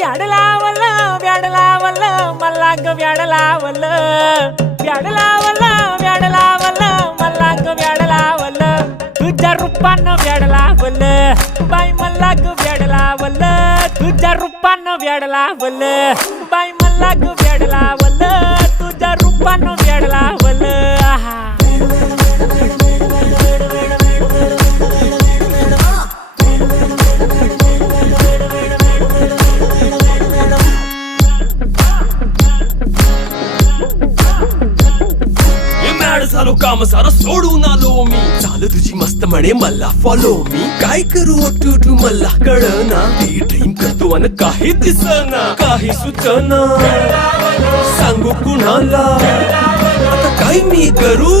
व्याड लावलं व्याड लावलं मला ग व्याड लावलं व्याड लावलं व्याड लावलं मला ग व्याड लावलं तुझ्या रूपानं व्याड लावलं बाई मला ग व्याड लावलं तुझ्या रूपानं व्याड लावलं बाई मला ग व्याड लावलं तुझ्या रूपानं व्याड लावलं आहा झालो काम सारं सोडून आलो मी चाल तुझी मस्त म्हणे मला फॉलो मी काय करू टू मला कळना ती ड्रीम करतो अन काही दिसना काही सुचना सांगू कुणाला आता काय मी करू